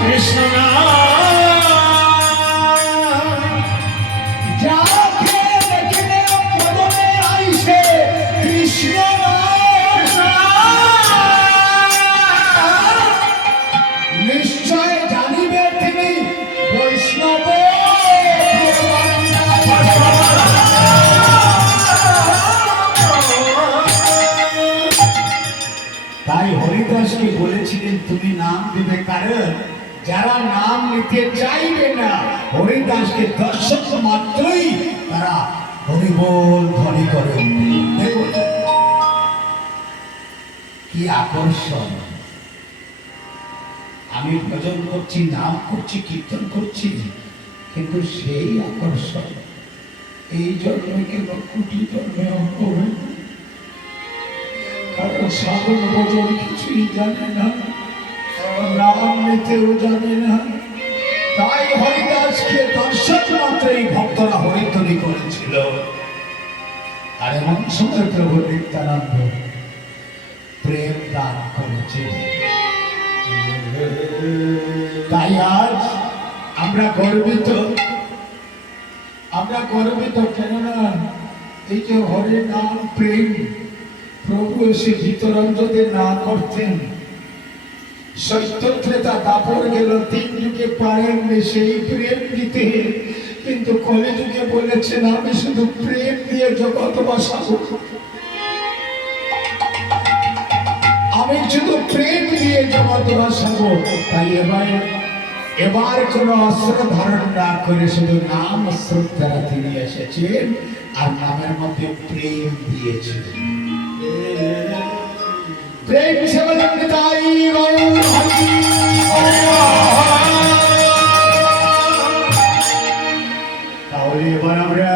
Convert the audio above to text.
কৃষ্ণ নাম যাকে দেখলে পদমে আইছে কৃষ্ণ নিশ্চয় জানিবে তিনি বৈষ্ণব। তাই হরিদাসকে বলেছিলেন তুমি নাম দিবে, কারণ যারা নাম নিতে চাইবে না হরিদাসকে দর্শক মাত্রই তারা হরিবোল ধ্বনি করে। দেখুন কি আকর্ষণ! আমি ভজন করছি, নাম করছি, কীর্তন করছি, কিন্তু সেই আকর্ষণ এই জন্মে কেন কোটি জন্মেও হবে। কারণ সাধন ভজন কিছুই জানে না, নাম নিতেও জানে না। তাই হরিদাসকে দর্শক মাত্রই ভক্তরা হরিধ্বনি করেছিল। আর এমন সময় প্রভু নিত্যানন্দ প্রেম দান করেছিল। তাই আজ আমরা গর্বিত, কেননা এই যে হরি নাম প্রেম প্রভু এসে ভিতরঞ্জদের না করতেন। সত্য ত্রেতা দাপর গেল, 3 যুগে পারেননি সেই প্রেম দিতে, কিন্তু কলিযুগে বলেছেন আমি শুধু প্রেম দিয়ে জগৎ বাসাবো, আমি শুধু প্রেম দিয়ে জগৎ বাসাবো। তাই এবার কোন অস্ত্র ধারণ না করে শুধু নাম অস্ত্র দ্বারা তিনি এসেছেন, আর নামের মধ্যে প্রেম দিয়েছেন। প্রেম সেবা তাই তাহলে এবার আমরা